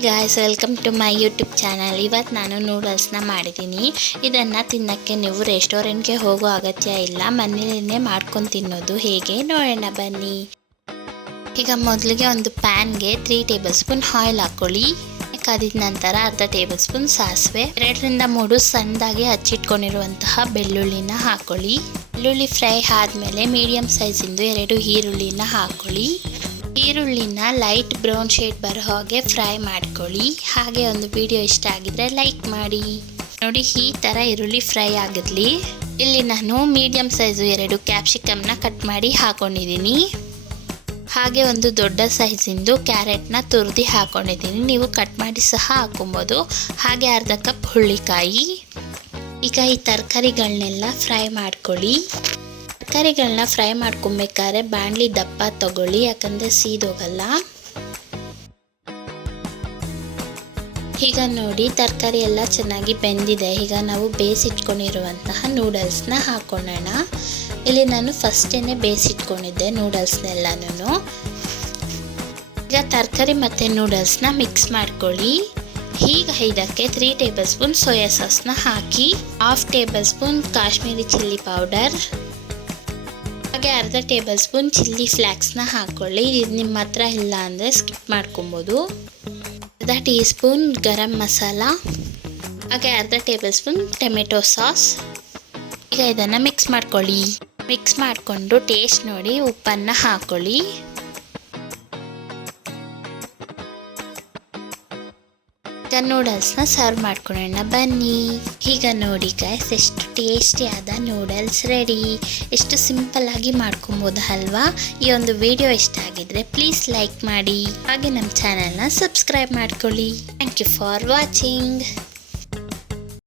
Guys, welcome to my YouTube channel. ಇವತ್ತು ನಾನು ನೂಡಲ್ಸ್ನ ಮಾಡಿದ್ದೀನಿ. ಇದನ್ನು ತಿನ್ನೋಕ್ಕೆ ನೀವು ರೆಸ್ಟೋರೆಂಟ್ಗೆ ಹೋಗೋ ಅಗತ್ಯ ಇಲ್ಲ, ಮನೆಯಲ್ಲೇ ಮಾಡ್ಕೊಂಡು ತಿನ್ನೋದು ಹೇಗೆ ನೋಡೋಣ ಬನ್ನಿ. ಈಗ ಮೊದಲಿಗೆ ಒಂದು ಪ್ಯಾನ್ಗೆ 3 ಟೇಬಲ್ ಸ್ಪೂನ್ ಆಯಿಲ್ ಹಾಕ್ಕೊಳ್ಳಿ. ಕಾದಿದ ನಂತರ ಅರ್ಧ ಟೇಬಲ್ ಸ್ಪೂನ್ ಸಾಸಿವೆ, 2 ರಿಂದ 3 ಸಣ್ಣದಾಗಿ ಹಚ್ಚಿಟ್ಕೊಂಡಿರುವಂತಹ ಬೆಳ್ಳುಳ್ಳಿನ ಹಾಕ್ಕೊಳ್ಳಿ. ಬೆಳ್ಳುಳ್ಳಿ ಫ್ರೈ ಆದಮೇಲೆ ಮೀಡಿಯಂ ಸೈಜಿಂದು 2 ಈರುಳ್ಳಿನ ಹಾಕ್ಕೊಳ್ಳಿ. ಈರುಳ್ಳಿನ ಲೈಟ್ ಬ್ರೌನ್ ಶೇಡ್ ಬರೋ ಹಾಗೆ ಫ್ರೈ ಮಾಡ್ಕೊಳ್ಳಿ. ಹಾಗೆ ಒಂದು ವಿಡಿಯೋ ಇಷ್ಟ ಆಗಿದ್ರೆ ಲೈಕ್ ಮಾಡಿ. ನೋಡಿ, ಈ ಥರ ಈರುಳ್ಳಿ ಫ್ರೈ ಆಗಿರಲಿ. ಇಲ್ಲಿ ನಾನು ಮೀಡಿಯಂ ಸೈಜು 2 ಕ್ಯಾಪ್ಸಿಕಮ್ನ ಕಟ್ ಮಾಡಿ ಹಾಕೊಂಡಿದ್ದೀನಿ. ಹಾಗೆ ಒಂದು ದೊಡ್ಡ ಸೈಜಿಂದು ಕ್ಯಾರೆಟ್ನ ತುರಿದು ಹಾಕೊಂಡಿದ್ದೀನಿ. ನೀವು ಕಟ್ ಮಾಡಿ ಸಹ ಹಾಕೊಬೋದು. ಹಾಗೆ ಅರ್ಧ ಕಪ್ ಹುಳ್ಳಿಕಾಯಿ. ಈಗ ಈ ತರಕಾರಿಗಳನ್ನೆಲ್ಲ ಫ್ರೈ ಮಾಡ್ಕೊಳ್ಳಿ. ತರಕಾರಿಗಳನ್ನ ಫ್ರೈ ಮಾಡ್ಕೊಬೇಕಾದ್ರೆ ಬಾಣಲಿ ದಪ್ಪ ತಗೊಳ್ಳಿ, ಯಾಕಂದರೆ ಸೀದೋಗಲ್ಲ. ಈಗ ನೋಡಿ, ತರಕಾರಿ ಎಲ್ಲ ಚೆನ್ನಾಗಿ ಬೆಂದಿದೆ. ಈಗ ನಾವು ಬೇಯಿಸಿಟ್ಕೊಂಡಿರುವಂತಹ ನೂಡಲ್ಸ್ನ ಹಾಕೊಳ್ಳೋಣ. ಇಲ್ಲಿ ನಾನು ಫಸ್ಟೇನೆ ಬೇಯಿಸಿಟ್ಕೊಂಡಿದ್ದೆ ನೂಡಲ್ಸ್ನೆಲ್ಲನೂ. ಈಗ ತರಕಾರಿ ಮತ್ತು ನೂಡಲ್ಸ್ನ ಮಿಕ್ಸ್ ಮಾಡ್ಕೊಳ್ಳಿ. ಈಗ ಇದಕ್ಕೆ 3 ಟೇಬಲ್ ಸ್ಪೂನ್ ಸೋಯಾ ಸಾಸ್ನ ಹಾಕಿ, 1/2 table spoon Kashmiri chilli powder, ಹಾಗೆ ಅರ್ಧ ಟೇಬಲ್ ಸ್ಪೂನ್ ಚಿಲ್ಲಿ ಫ್ಲ್ಯಾಕ್ಸ್ನ ಹಾಕ್ಕೊಳ್ಳಿ. ಇದು ನಿಮ್ಮ ಹತ್ರ ಇಲ್ಲ ಅಂದರೆ ಸ್ಕಿಪ್ ಮಾಡ್ಕೊಬೋದು. ಅರ್ಧ ಟೀ ಸ್ಪೂನ್ ಗರಂ ಮಸಾಲ, ಹಾಗೆ ಅರ್ಧ ಟೇಬಲ್ ಸ್ಪೂನ್ ಟೊಮೆಟೊ ಸಾಸ್. ಈಗ ಇದನ್ನು ಮಿಕ್ಸ್ ಮಾಡ್ಕೊಳ್ಳಿ. ಮಿಕ್ಸ್ ಮಾಡಿಕೊಂಡು ಟೇಸ್ಟ್ ನೋಡಿ ಉಪ್ಪನ್ನು ಹಾಕ್ಕೊಳ್ಳಿ. ಈಗ ನೂಡಲ್ಸ್ನ ಸರ್ವ್ ಮಾಡ್ಕೊಳ್ಳೋಣ ಬನ್ನಿ. ಈಗ ನೋಡಿ ಗೈಸ್, ಎಷ್ಟು ಟೇಸ್ಟಿಯಾದ ನೂಡಲ್ಸ್ ರೆಡಿ. ಎಷ್ಟು ಸಿಂಪಲ್ ಆಗಿ ಮಾಡ್ಕೊಬೋದು ಅಲ್ವಾ? ಈ ಒಂದು ವಿಡಿಯೋ ಇಷ್ಟ ಆಗಿದ್ರೆ ಪ್ಲೀಸ್ ಲೈಕ್ ಮಾಡಿ. ಹಾಗೆ ನಮ್ಮ ಚಾನಲ್ನ ಸಬ್ಸ್ಕ್ರೈಬ್ ಮಾಡ್ಕೊಳ್ಳಿ. Thank you for watching.